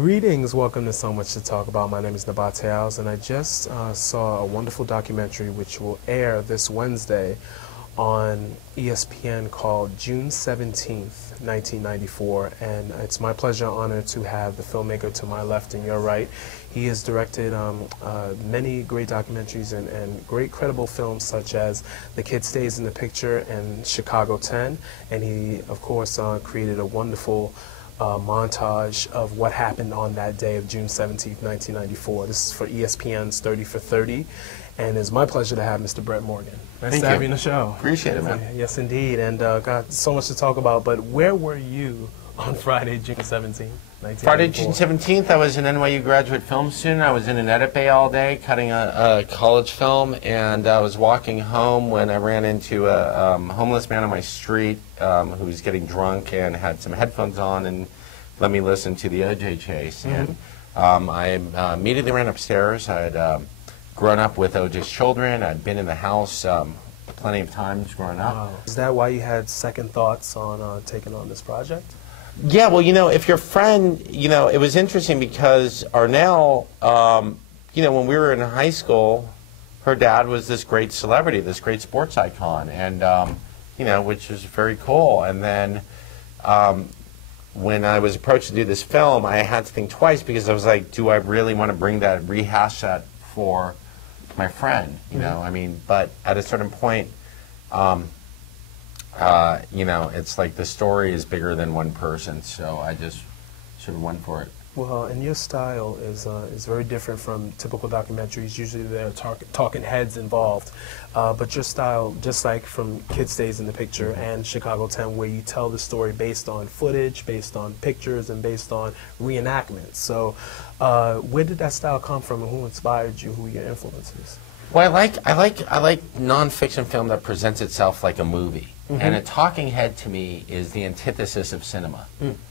Greetings, welcome to So Much to Talk About. My name is Nabaté Isles, and I just saw a wonderful documentary which will air this Wednesday on ESPN called June 17th, 1994. And it's my pleasure and honor to have the filmmaker to my left and your right. He has directed many great documentaries and great credible films such as The Kid Stays in the Picture and Chicago 10. And he, of course, created a wonderful montage of what happened on that day of June 17th, 1994. This is for ESPN's 30 for 30, and it's my pleasure to have Mr. Brett Morgen. Nice to have you on the show. Appreciate it, man. Yes, indeed, and got so much to talk about, but where were you on Friday, June 17th? Friday, June 17th, I was an NYU graduate film student. I was in an edit bay all day cutting a college film, and I was walking home when I ran into a homeless man on my street who was getting drunk and had some headphones on and let me listen to the OJ chase. And I immediately ran upstairs. I had grown up with OJ's children. I'd been in the house plenty of times growing up. Wow. Is that why you had second thoughts on taking on this project? Yeah, well, you know, if your friend, you know, it was interesting because Arnell, you know, when we were in high school, her dad was this great celebrity, this great sports icon, and, you know, which was very cool. And then when I was approached to do this film, I had to think twice because I was like, do I really want to bring that, rehash that for my friend, you know? I mean, but at a certain point, you know, it's like the story is bigger than one person, so I just sort of went for it. Well, and your style is very different from typical documentaries. Usually there are talking heads involved, but your style, just like from Kid Stays in the Picture and Chicago 10, where you tell the story based on footage, based on pictures, and based on reenactments. So where did that style come from, and who inspired you? Who were your influences? Well, I like nonfiction film that presents itself like a movie. And a talking head to me is the antithesis of cinema.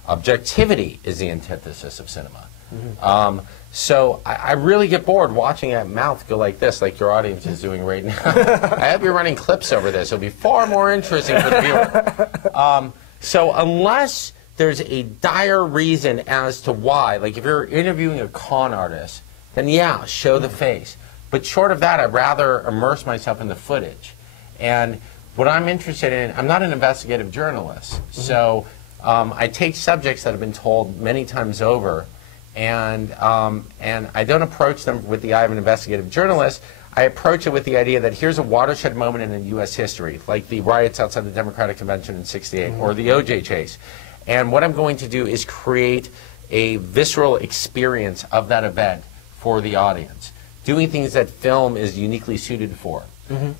Objectivity is the antithesis of cinema. So I really get bored watching that mouth go like this, like your audience is doing right now. I hope you're running clips over this. It'll be far more interesting for the viewer. So unless there's a dire reason as to why, like if you're interviewing a con artist, then yeah, show the face. But short of that, I'd rather immerse myself in the footage. And what I'm interested in, I'm not an investigative journalist, so I take subjects that have been told many times over, and I don't approach them with the eye of an investigative journalist. I approach it with the idea that here's a watershed moment in U.S. history, like the riots outside the Democratic Convention in '68, or the OJ chase. And what I'm going to do is create a visceral experience of that event for the audience, doing things that film is uniquely suited for.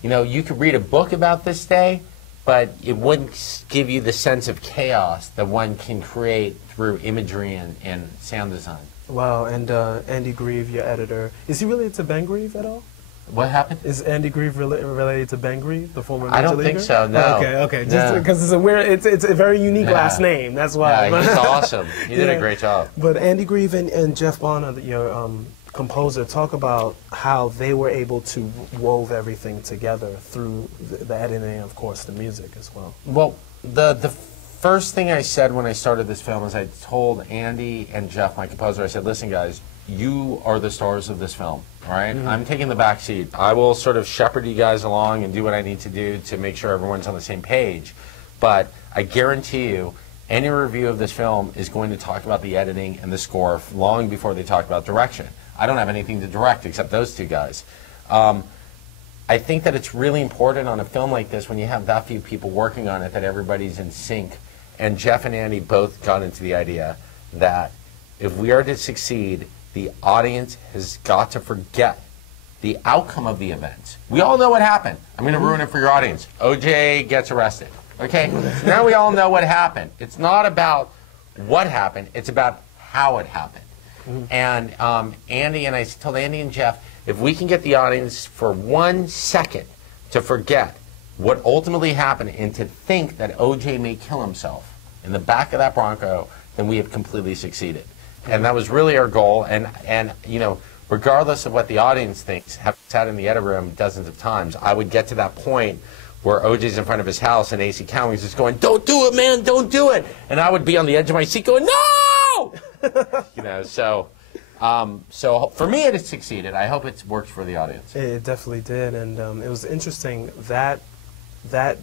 You know, you could read a book about this day, but it wouldn't give you the sense of chaos that one can create through imagery and sound design. Wow, and Andy Grieve, your editor, is he related to Ben Grieve at all? What happened? Is Andy Grieve related to Ben Grieve, the former major I don't leaguer? think so, no. Okay, just because it's a weird, it's a very unique last name, that's why. Yeah, he's awesome. He did a great job. But Andy Grieve and Jeff Bonner, your composer, talk about how they were able to wove everything together through the editing and, of course, the music as well. Well, the first thing I said when I started this film is I told Andy and Jeff, my composer, I said, listen, guys, you are the stars of this film, all right? I'm taking the back seat. I will sort of shepherd you guys along and do what I need to do to make sure everyone's on the same page. But I guarantee you, any review of this film is going to talk about the editing and the score long before they talk about direction. I don't have anything to direct except those two guys. I think that it's really important on a film like this when you have that few people working on it that everybody's in sync. And Jeff and Andy both got into the idea that if we are to succeed, the audience has got to forget the outcome of the event. We all know what happened. I'm going to ruin it for your audience. OJ gets arrested. Okay? So now we all know what happened. It's not about what happened. It's about how it happened. And Andy and I told Andy and Jeff, if we can get the audience for 1 second to forget what ultimately happened and to think that OJ may kill himself in the back of that Bronco, then we have completely succeeded. And that was really our goal. And you know, regardless of what the audience thinks, having sat in the edit room dozens of times, I would get to that point where OJ's in front of his house and AC County's just going, don't do it, man, don't do it. And I would be on the edge of my seat going, no! You know, so for me, it has succeeded. I hope it works for the audience. It definitely did, and it was interesting that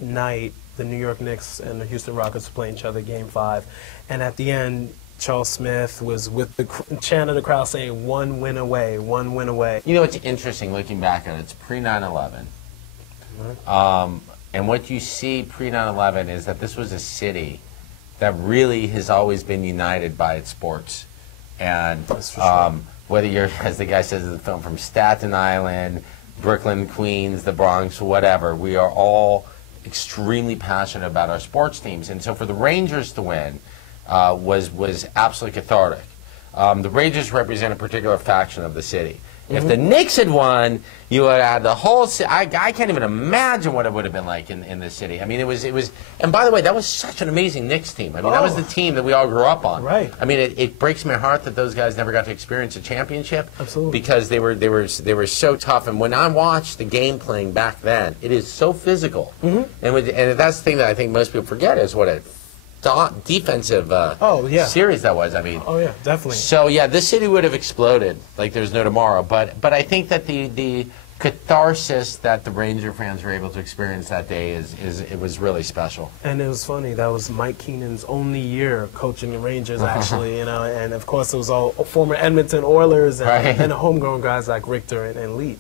night the New York Knicks and the Houston Rockets were playing each other Game 5, and at the end, Charles Smith was with the chant of the crowd saying, "1 win away, 1 win away." You know, it's interesting looking back at it. It's pre-9/11. And what you see pre-9/11 is that this was a city that really has always been united by its sports. And whether you're, as the guy says in the film, from Staten Island, Brooklyn, Queens, the Bronx, whatever, we are all extremely passionate about our sports teams. And so for the Rangers to win was absolutely cathartic. The Rangers represent a particular faction of the city. If the Knicks had won, you would have had the whole city. I can't even imagine what it would have been like in the city. I mean, it was. And by the way, that was such an amazing Knicks team. I mean, that was the team that we all grew up on. Right. I mean, it breaks my heart that those guys never got to experience a championship. Absolutely. Because they were so tough. And when I watched the game playing back then, it is so physical. And that's the thing that I think most people forget is what a defensive series that was. I mean, oh yeah, definitely. So yeah, this city would have exploded like there's no tomorrow. But I think that the catharsis that the Ranger fans were able to experience that day it was really special. And it was funny, that was Mike Keenan's only year coaching the Rangers, actually, you know, and of course it was all former Edmonton Oilers and, and homegrown guys like Richter and Leach.